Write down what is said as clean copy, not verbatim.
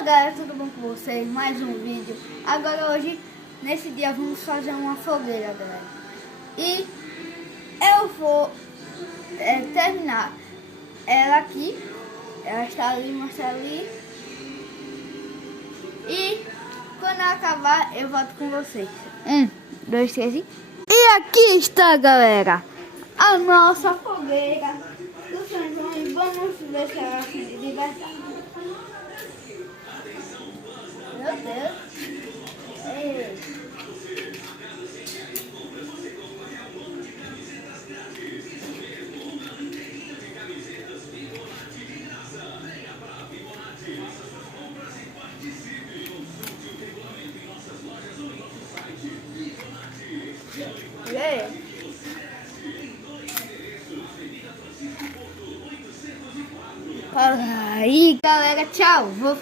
Oi galera, tudo bom com vocês? Mais um vídeo. Agora hoje, nesse dia, vamos fazer uma fogueira, galera. E eu vou terminar ela aqui. Ela está ali, mostra ali. E quando ela acabar, eu volto com vocês. 2, 3 e aqui está, galera, a nossa fogueira do São João. E vamos ver se ela acende de verdade. Meu Deus. Ei. Aí, galera, tchau. Vou